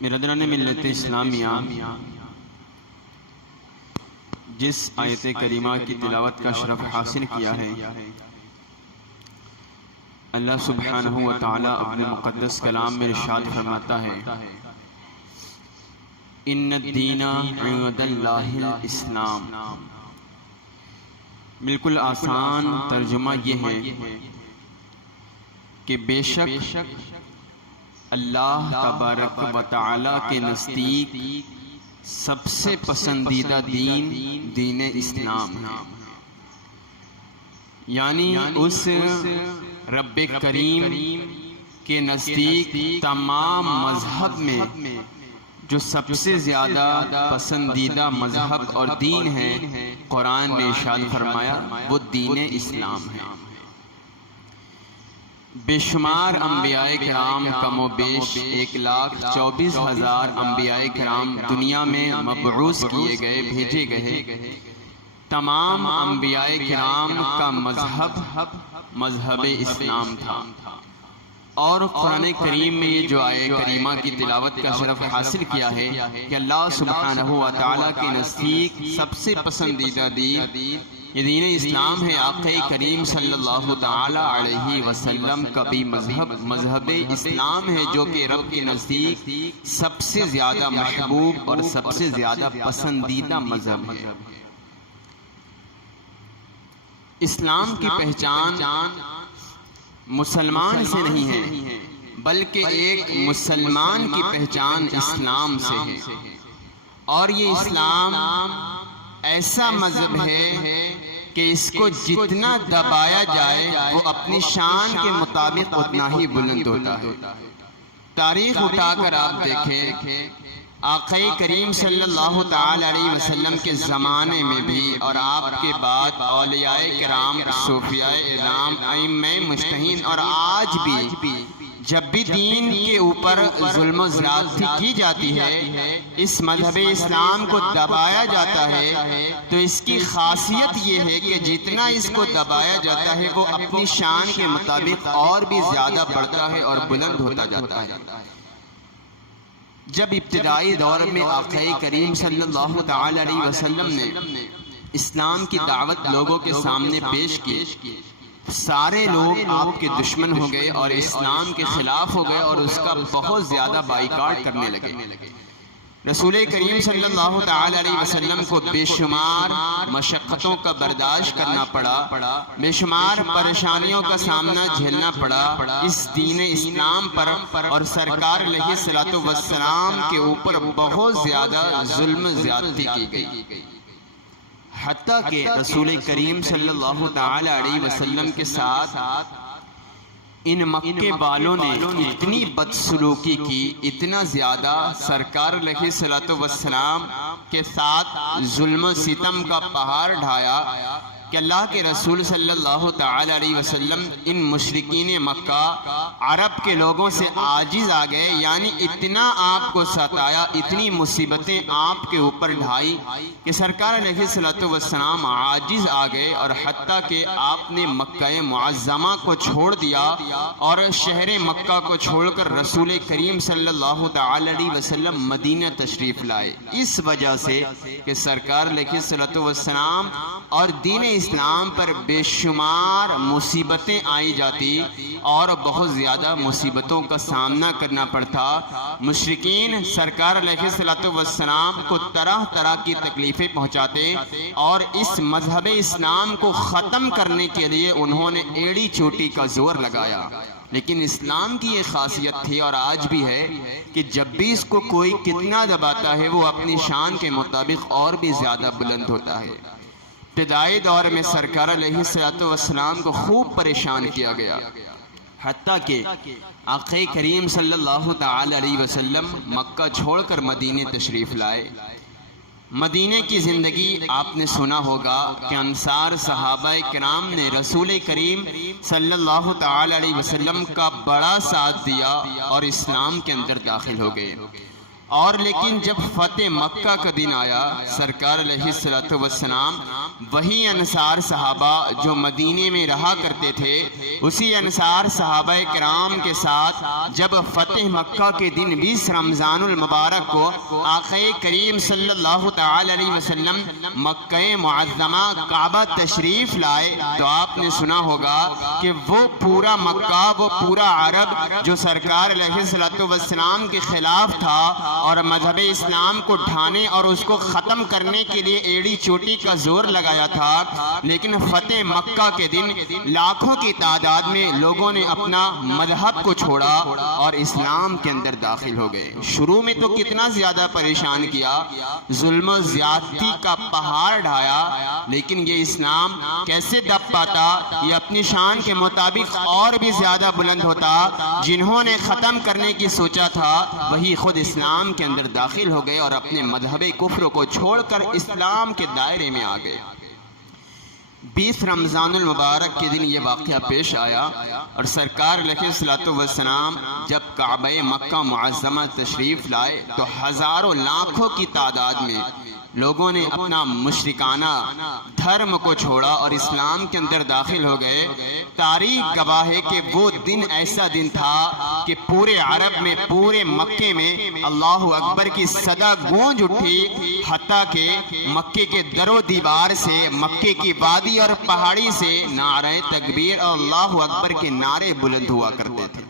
برادران ملت اسلامیہ، جس آیت کریمہ کی تلاوت کا شرف حاصل کیا ہے، اللہ سبحانہ و تعالی اپنے مقدس کلام میں ارشاد فرماتا ہے، ان الدین عند اللہ الاسلام۔ بالکل آسان ترجمہ یہ ہے کہ بے شک اللہ تبارک و تعالی کے نزدیک سب سے پسندیدہ دین دین اسلام ہے، یعنی اس رب کریم کے نزدیک تمام مذہب میں جو سب سے زیادہ پسندیدہ مذہب اور دین ہے، قرآن نے ارشاد فرمایا وہ دین اسلام ہے۔ بے شمار انبیاء کرام کم و بیش 1,24,000 انبیاء کرام دنیا میں مبعوث کیے گئے، بھیجے گئے۔ تمام انبیاء کرام کا مذہب اسلام تھا، اور قرآن کریم میں یہ جو آیت کریمہ کی تلاوت کا شرف حاصل کیا ہے کہ اللہ سبحانہ و تعالیٰ کے نزدیک سب سے پسندیدہ دین یہ دین اسلام ہے۔ آقا کریم صلی اللہ تعالی علیہ وسلم کا بھی مذہب اسلام ہے، جو کہ رب کے نزدیک سب سے زیادہ محبوب اور سب سے زیادہ پسندیدہ مذہب ہے۔ اسلام کی پہچان مسلمان سے نہیں ہے، بلکہ ایک مسلمان کی پہچان اسلام سے ہے، اور یہ اسلام ایسا مذہب ہے کہ اس کو جتنا دبایا جائے وہ اپنی شان کے مطابق اتنا ہی بلند ہوتا ہے۔ تاریخ اٹھا کر آپ دیکھیں، آقا کریم صلی اللہ تعالی علیہ وسلم کے زمانے میں بھی اور آپ کے بعد اولیاء کرام، صوفیاء اعظام، ائمہ مجتہدین، اور آج بھی جب بھی دین کے اوپر ظلم و زیادتی کی جاتی ہے، اس مذہب اسلام کو دبایا جاتا ہے، تو اس کی خاصیت یہ ہے کہ جتنا اس کو دبایا جاتا ہے وہ اپنی شان کے مطابق اور بھی زیادہ بڑھتا ہے اور بلند ہوتا جاتا ہے۔ جب ابتدائی دور میں آقا کریم صلی اللہ تعالی علیہ وسلم نے اسلام کی دعوت لوگوں کے سامنے پیش کی، سارے لوگ آپ کے دشمن ہو گئے اور اسلام کے خلاف ہو گئے اور اس کا بہت زیادہ بائیکاٹ کرنے لگے۔ رسول کریم صلی اللہ تعالی علیہ وسلم کو بے شمار مشقتوں کا برداشت کرنا پڑا، بے شمار پریشانیوں کا سامنا جھیلنا پڑا اس دین اسلام پر، اور سرکار علیہ الصلوۃ والسلام کے اوپر بہت زیادہ ظلم زیادتی کی گئی، حتیٰ کہ رسول کریم صلی اللہ تعالی علیہ وسلم کے ساتھ ان مکے والوں نے اتنی بدسلوکی کی، اتنا زیادہ سرکار علیہ الصلوۃ والسلام کے ساتھ ظلم و ستم کا پہاڑ ڈھایا کہ اللہ کے رسول صلی اللہ تعالی علیہ وسلم ان مشرکین مکہ عرب کے لوگوں سے عاجز آ گئے، یعنی اتنا آپ کو ستایا، اتنی مصیبتیں آپ کے اوپر ڈھائی کہ سرکار علیہ الصلوۃ والسلام عاجز آ گئے، اور حتیٰ کہ آپ نے مکہ معظمہ کو چھوڑ دیا اور شہر مکہ کو چھوڑ کر رسول کریم صلی اللہ تعالی علیہ وسلم مدینہ تشریف لائے، اس وجہ سے کہ سرکار علیہ الصلوۃ والسلام اور دین اسلام پر بے شمار مصیبتیں آئی جاتی اور بہت زیادہ مصیبتوں کا سامنا کرنا پڑتا۔ مشرکین سرکار علیہ الصلوۃ والسلام کو طرح طرح کی تکلیفیں پہنچاتے، اور اس مذہب اسلام کو ختم کرنے کے لیے انہوں نے ایڑی چوٹی کا زور لگایا۔ لیکن اسلام کی یہ خاصیت تھی اور آج بھی ہے کہ جب بھی اس کو کوئی کتنا دباتا ہے وہ اپنی شان کے مطابق اور بھی زیادہ بلند ہوتا ہے۔ ابتدائی دور میں سرکار علیہ الصلوۃ والسلام کو خوب پریشان کیا گیا، حتیٰ کہ آقا کریم صلی اللہ تعالی علیہ وسلم مکہ چھوڑ کر مدینے تشریف لائے۔ مدینے کی زندگی آپ نے سنا ہوگا کہ انصار صحابہ کرام نے رسول کریم صلی اللہ تعالی علیہ وسلم کا بڑا ساتھ دیا اور اسلام کے اندر داخل ہو گئے، اور لیکن جب فتح مکہ کا دن آیا، سرکار علیہ الصلوۃ والسلام وہی انصار صحابہ جو مدینے میں رہا کرتے تھے، اسی انصار صحابہ کرام کے ساتھ جب فتح مکہ کے دن 20 رمضان المبارک کو آقا کریم صلی اللہ تعالی علیہ وسلم مکہ معظمہ کعبہ تشریف لائے تو آپ نے سنا ہوگا کہ وہ پورا مکہ، وہ پورا عرب جو سرکار علیہ السلام کے خلاف تھا اور مذہب اسلام کو ڈھانے اور اس کو ختم کرنے کے لیے ایڑی چوٹی کا زور لگایا تھا، لیکن فتح مکہ کے دن لاکھوں کی تعداد میں لوگوں نے اپنا مذہب کو چھوڑا اور اسلام کے اندر داخل ہو گئے۔ شروع میں تو کتنا زیادہ پریشان کیا، ظلم و زیادتی کا پہاڑ ڈھایا، لیکن یہ اسلام کیسے دب پاتا؟ یہ اپنی شان کے مطابق اور بھی زیادہ بلند ہوتا۔ جنہوں نے ختم کرنے کی سوچا تھا وہی خود اسلام کے اندر داخل ہو گئے اور اپنے مذہب کفر کو چھوڑ کر اسلام کے دائرے میں آ گئے۔ 20 رمضان المبارک کے دن یہ واقعہ پیش آیا اور سرکار علیہ السلام جب کعبہ مکہ معظمہ تشریف لائے تو ہزاروں لاکھوں کی تعداد میں لوگوں نے اپنا مشرکانہ دھرم کو چھوڑا اور اسلام کے اندر داخل ہو گئے۔ تاریخ گواہ ہے کہ وہ دن ایسا دن تھا کہ پورے عرب میں، پورے مکے میں اللہ اکبر کی صدا گونج اٹھی، حتیٰ کہ مکے کے در و دیوار سے، مکے کی وادی اور پہاڑی سے نعرہ تکبیر اور اللہ اکبر کے نعرے بلند ہوا کرتے تھے۔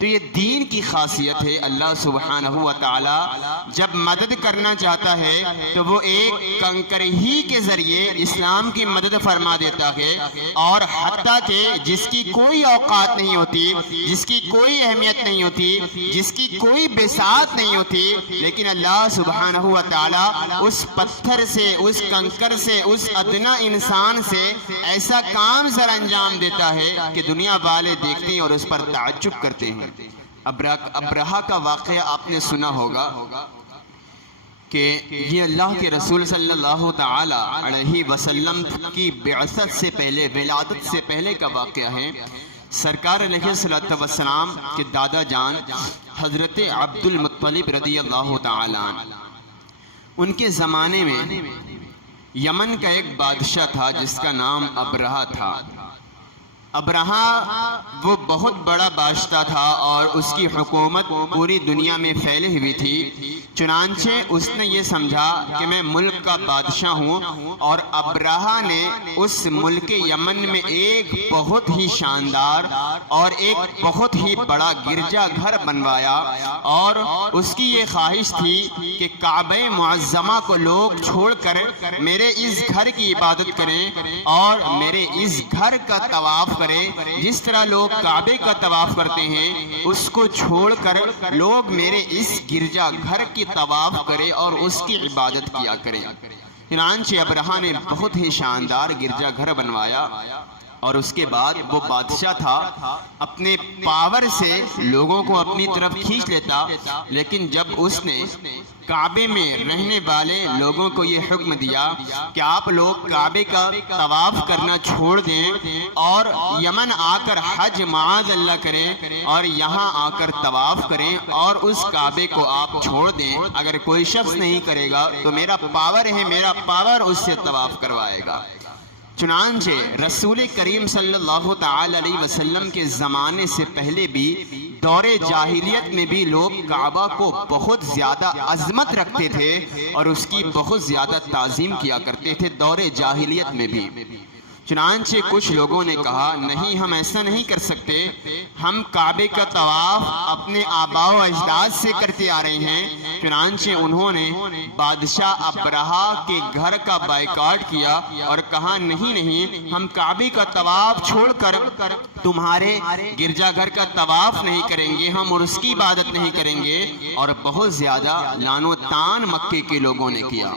تو یہ دین کی خاصیت ہے۔ اللہ سبحانہ و تعالی جب مدد کرنا چاہتا ہے تو وہ ایک کنکر ہی کے ذریعے اسلام کی مدد فرما دیتا ہے، اور حتیٰ کہ جس کی کوئی اوقات نہیں ہوتی، جس کی کوئی اہمیت نہیں ہوتی، جس کی کوئی بساط نہیں ہوتی، لیکن اللہ سبحانہ و تعالی اس پتھر سے، اس کنکر سے، اس ادنا انسان سے ایسا کام سر انجام دیتا ہے کہ دنیا والے دیکھتے ہیں اور اس پر تعجب کرتے ہیں۔ ابرہہ کا واقعہ آپ نے سنا ہوگا کہ یہ اللہ کے رسول صلی اللہ تعالی علیہ وسلم کی بعثت سے پہلے، ولادت سے پہلے کا واقعہ ہے۔ سرکار علیہ السلام کے دادا جان حضرت عبد المطلب رضی اللہ تعالی عنہ، ان کے زمانے میں یمن کا ایک بادشاہ تھا جس کا نام ابرہہ تھا۔ ابرہہ وہ بہت بڑا بادشاہ تھا اور اس کی حکومت پوری دنیا میں پھیلی ہوئی تھی۔ چنانچہ اس نے یہ سمجھا کہ میں ملک کا بادشاہ ہوں، اور ابرہہ نے اس ملک یمن میں ایک بہت ہی شاندار اور ایک بہت ہی بڑا گرجا گھر بنوایا، اور اس کی یہ خواہش تھی کہ کعبہ معظمہ کو لوگ چھوڑ کر میرے اس گھر کی عبادت کریں اور میرے اس گھر کا طواف کریں۔ جس طرح لوگ کعبے کا طواف کرتے ہیں اس کو چھوڑ کر لوگ میرے اس گرجا گھر کی طواف کریں اور اس کی عبادت کیا کریں۔ چنانچہ ابرہہ نے بہت ہی شاندار گرجا گھر بنوایا، اور اس کے بعد وہ بادشاہ تھا، اپنے پاور سے لوگوں کو اپنی طرف کھینچ لیتا، لیکن جب اس نے کعبے میں رہنے والے لوگوں کو یہ حکم دیا کہ آپ لوگ کعبے کا طواف کرنا چھوڑ دیں اور یمن آ کر حج معاذ اللہ کریں اور یہاں آ کر طواف کریں، اور اس کعبے کو آپ چھوڑ دیں، اگر کوئی شخص نہیں کرے گا تو میرا پاور ہے، میرا پاور اس سے طواف کروائے گا۔ چنانچہ رسول کریم صلی اللہ تعالی علیہ وسلم کے زمانے سے پہلے بھی دور جاہلیت میں بھی لوگ کعبہ کو بہت زیادہ عظمت رکھتے تھے اور اس کی بہت زیادہ تعظیم کیا کرتے تھے دور جاہلیت میں بھی۔ چنانچہ کچھ لوگوں نے کہا نہیں، ہم ایسا نہیں کر سکتے، ہم کعبے کا طواف اپنے آباء و اجداد سے کرتے آ رہے ہیں۔ چنانچہ انہوں نے بادشاہ ابرہہ کے گھر کا بائیکاٹ کیا اور کہا نہیں، ہم کعبے کا طواف چھوڑ کر تمہارے گرجا گھر کا طواف نہیں کریں گے، ہم اور اس کی عبادت نہیں کریں گے، اور بہت زیادہ لعن و طعن مکے کے لوگوں نے کیا۔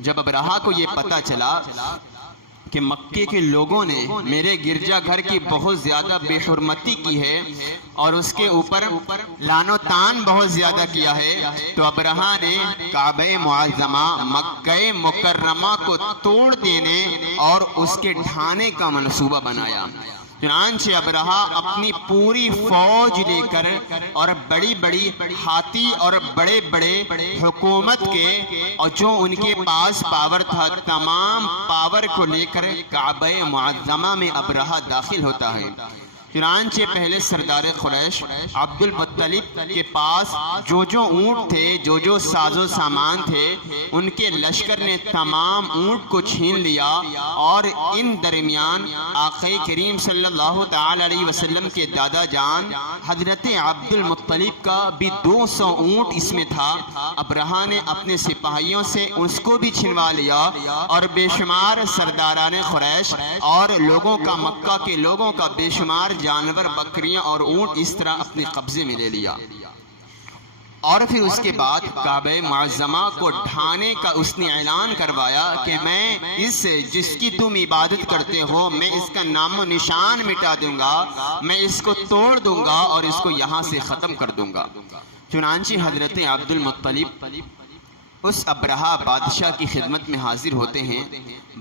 جب ابرہہ کو یہ پتہ چلا کہ مکے کے لوگوں نے میرے گرجا گھر کی بہت زیادہ بے حرمتی کی ہے اور اس کے اوپر لعن و طعن بہت زیادہ کیا ہے، تو ابرہہ نے کعبہ معظمہ مکہ مکرمہ کو توڑ دینے اور اس کے ڈھانے کا منصوبہ بنایا۔ چنانچہ ابرہا اپنی پوری فوج لے کر اور بڑی بڑی ہاتھی اور بڑے بڑے حکومت کے اور جو ان کے پاس پاور تھا تمام پاور کو لے کر کعبہ معظمہ میں ابرہا داخل ہوتا ہے۔ چنانچہ پہلے سردار قریش عبد المطلب کے پاس جو اونٹ تھے، جو ساز و سامان تھے، ان کے لشکر نے تمام اونٹ کو چھین لیا، اور ان درمیان آقا کریم صلی اللہ تعالی علیہ وسلم کے دادا جان حضرت عبد المطلب کا بھی 200 اونٹ اس میں تھا۔ ابرہا نے اپنے سپاہیوں سے اس کو بھی چھنوا لیا اور بے شمار سرداران قریش اور لوگوں کا، مکہ کے لوگوں کا بے شمار جانور، بکریاں اور اونٹ اس طرح اپنے قبضے میں لے لیا۔ اور پھر اس کے بعد کعبہ معظمہ کو ڈھانے کا اس نے اعلان کروایا کہ میں اس جس کی تم عبادت کرتے ہو، میں اس کا نام و نشان مٹا دوں گا، میں اس کو توڑ دوں گا اور اس کو یہاں سے ختم کر دوں گا۔ چنانچہ حضرت عبد المطلب اس ابرہا بادشاہ کی خدمت میں حاضر ہوتے ہیں۔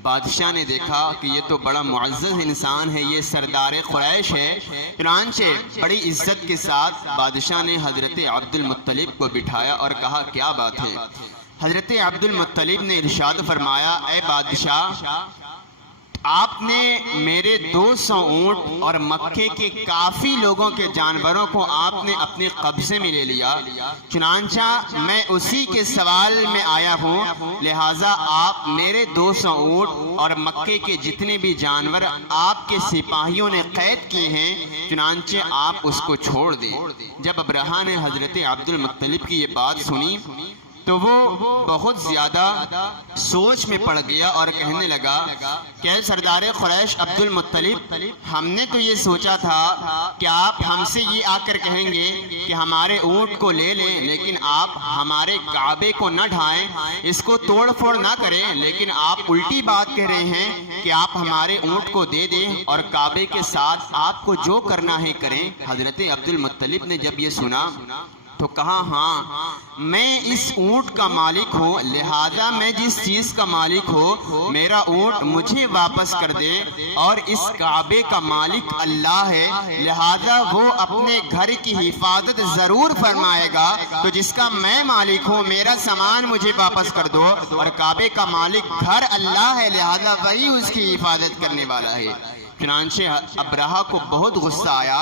بادشاہ نے دیکھا کہ یہ تو بڑا معزز انسان ہے، یہ سردار قریش ہے۔ چنانچہ بڑی عزت کے ساتھ بادشاہ نے حضرت عبد المطلب کو بٹھایا اور کہا کیا بات ہے؟ حضرت عبد المطلب نے ارشاد فرمایا، اے بادشاہ، آپ نے میرے 200 اونٹ اور مکے کے کافی لوگوں کے جانوروں کو آپ نے اپنے قبضے میں لے لیا، چنانچہ میں اسی کے سوال میں آیا ہوں، لہٰذا آپ میرے 200 اونٹ اور مکے کے جتنے بھی جانور آپ کے سپاہیوں نے قید کیے ہیں، چنانچہ آپ اس کو چھوڑ دیں۔ جب ابرہا نے حضرت عبد المطلب کی یہ بات سنی تو وہ بہت زیادہ سوچ میں پڑ گیا اور کہنے لگا کہ سردار قریش عبد المطلب، ہم نے تو یہ سوچا تھا کہ آپ ہم سے یہ آ کر کہیں گے کہ ہمارے اونٹ کو لے لیں، لیکن آپ ہمارے کعبے کو نہ ڈھائیں، اس کو توڑ پھوڑ نہ کریں، لیکن آپ الٹی بات کہہ رہے ہیں کہ آپ ہمارے اونٹ کو دے دیں اور کعبے کے ساتھ آپ کو جو کرنا ہے کریں۔ حضرت عبد المطلب نے جب یہ سنا تو کہا، ہاں میں اس اونٹ کا مالک ہوں، لہذا میں جس چیز کا مالک ہوں میرا اونٹ مجھے واپس کر دے، اور اس کعبے کا مالک اللہ ہے، لہذا وہ اپنے گھر کی حفاظت ضرور فرمائے گا، تو جس کا میں مالک ہوں میرا سامان مجھے واپس کر دو، اور کعبے کا مالک گھر اللہ ہے، لہذا وہی اس کی حفاظت کرنے والا ہے۔ چنانچہ ابرہا کو بہت غصہ آیا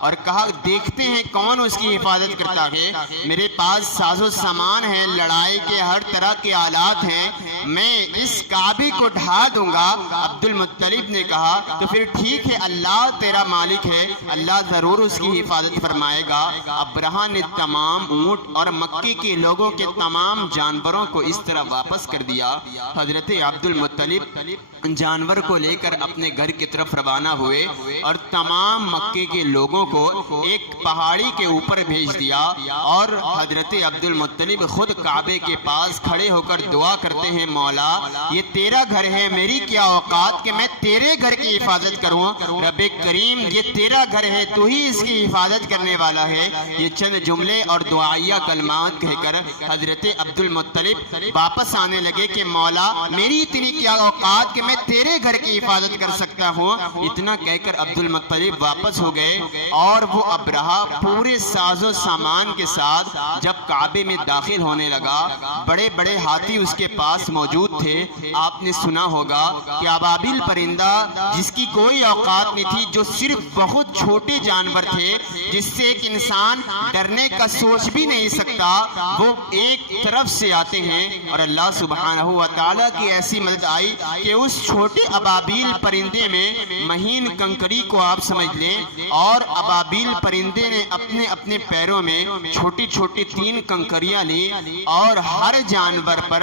اور کہا، دیکھتے ہیں کون اس کی حفاظت کرتا ہے، میرے پاس ساز و سامان ہے، لڑائی کے ہر طرح کے آلات ہیں، میں اس کعبے کو ڈھا دوں گا۔ عبد المطلب نے کہا، تو پھر ٹھیک ہے، اللہ تیرا مالک ہے، اللہ ضرور اس کی حفاظت فرمائے گا۔ ابرہا نے تمام اونٹ اور مکے کے لوگوں کے تمام جانوروں کو اس طرح واپس کر دیا۔ حضرت عبد المطلب جانور کو لے کر اپنے گھر کی طرف روانہ ہوئے اور تمام مکے کے لوگوں کو ایک پہاڑی کے اوپر بھیج دیا، اور حضرت عبد المطلب خود کعبے کے پاس کھڑے ہو کر دعا کرتے ہیں، مولا یہ تیرا گھر ہے، میری کیا اوقات کہ میں تیرے گھر کی حفاظت کروں، رب کریم یہ تیرا گھر ہے، تو ہی اس کی حفاظت کرنے والا ہے۔ یہ چند جملے اور دعائیہ کلمات کہہ کر حضرت عبد المطلب واپس آنے لگے کہ مولا میری اتنی کیا اوقات کہ میں تیرے گھر کی حفاظت کر سکتا ہوں۔ اتنا کہہ کر عبد المطلب واپس ہو گئے، اور وہ ابرہا پورے ساز و سامان کے ساتھ جب کعبے میں داخل ہونے لگا، بڑے بڑے ہاتھی اس کے پاس موجود تھے۔ آپ نے سنا ہوگا کہ ابابیل پرندہ جس کی کوئی اوقات نہیں تھی، جو صرف بہت چھوٹے جانور تھے جس سے ایک انسان ڈرنے کا سوچ بھی نہیں سکتا، وہ ایک طرف سے آتے ہیں، اور اللہ سبحانہ و تعالیٰ کی ایسی مدد آئی کہ اس چھوٹے ابابیل پرندے میں مہین کنکری کو آپ سمجھ لیں، اور ابابیل پرندے نے اپنے اپنے پیروں میں چھوٹی چھوٹی 3 کنکریاں لی، اور ہر جانور پر،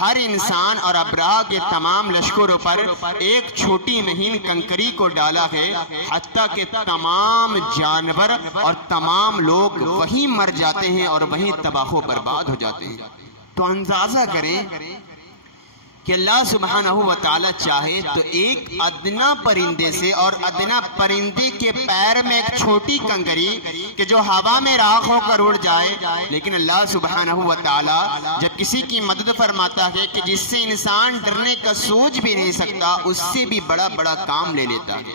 ہر انسان اور ابرہا کے تمام لشکروں پر ایک چھوٹی مہین کنکری کو ڈالا ہے، حتیٰ کہ تمام جانور اور تمام لوگ وہیں مر جاتے ہیں اور وہیں تباہ و برباد ہو جاتے ہیں۔ تو اندازہ کریں کہ اللہ سبحانہ و تعالیٰ چاہے تو ایک ادنا پرندے سے، اور ادنا پرندے کے پیر میں ایک چھوٹی کنکری کہ جو ہوا میں راکھ ہو کر اڑ جائے، لیکن اللہ سبحانہ و تعالیٰ جب کسی کی مدد فرماتا ہے کہ جس سے انسان ڈرنے کا سوچ بھی نہیں سکتا، اس سے بھی بڑا بڑا کام لے لیتا ہے۔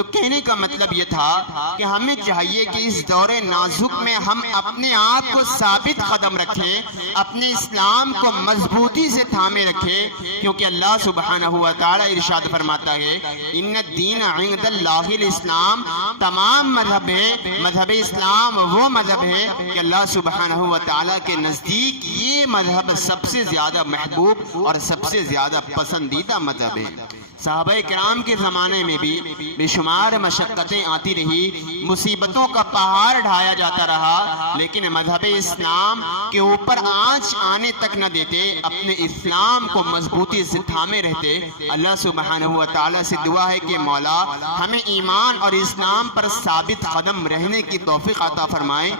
تو کہنے کا مطلب یہ تھا کہ ہمیں چاہیے کہ اس دور نازک میں ہم اپنے آپ کو ثابت قدم رکھیں، اپنے اسلام کو مضبوطی سے تھامے رکھیں، کیونکہ اللہ سبحانہ و تعالی ارشاد فرماتا ہے ان الدین عند اللہ الاسلام، تمام مذہب اسلام وہ مذہب ہے کہ اللہ سبحانہ و تعالی کے نزدیک یہ مذہب سب سے زیادہ محبوب اور سب سے زیادہ پسندیدہ مذہب ہے۔ صحابہ کرام کے زمانے میں بھی بے شمار مشقتیں آتی رہی، مصیبتوں کا پہاڑ ڈھایا جاتا رہا، لیکن مذہب اسلام کے اوپر آنچ آنے تک نہ دیتے، اپنے اسلام کو مضبوطی سے تھامے رہتے۔ اللہ سبحانہ و تعالیٰ سے دعا ہے کہ مولا ہمیں ایمان اور اسلام پر ثابت قدم رہنے کی توفیق عطا فرمائے۔